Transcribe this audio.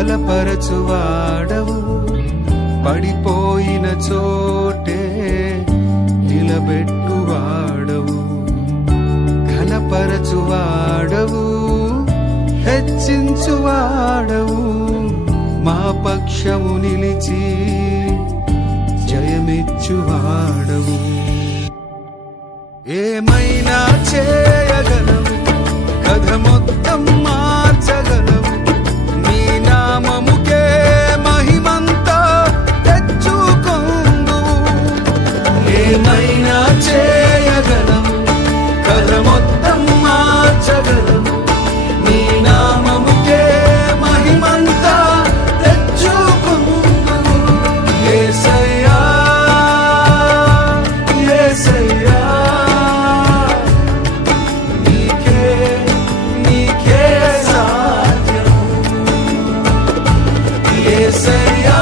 బలపరచువాడవు, పడిపోయిన చోటే నిలబెట్టువాడవు, ఘనపరచువాడవు, హెచ్చించువాడవు, మా పక్షము నిలిచి జయమిచ్చువాడవు. ఏమైనా చేయగలవు, కథ మొత్తం మార్చగలవు, నీ నామముకే మహిమంతా తెచ్చుకొందువు. ఏమైనా చేయగలవు, కథ మొత్తం మార్చగలవు, నీ నామముకే మహిమంతా తెచ్చుకొందువు. యేసయ్యా యేసయ్యా Say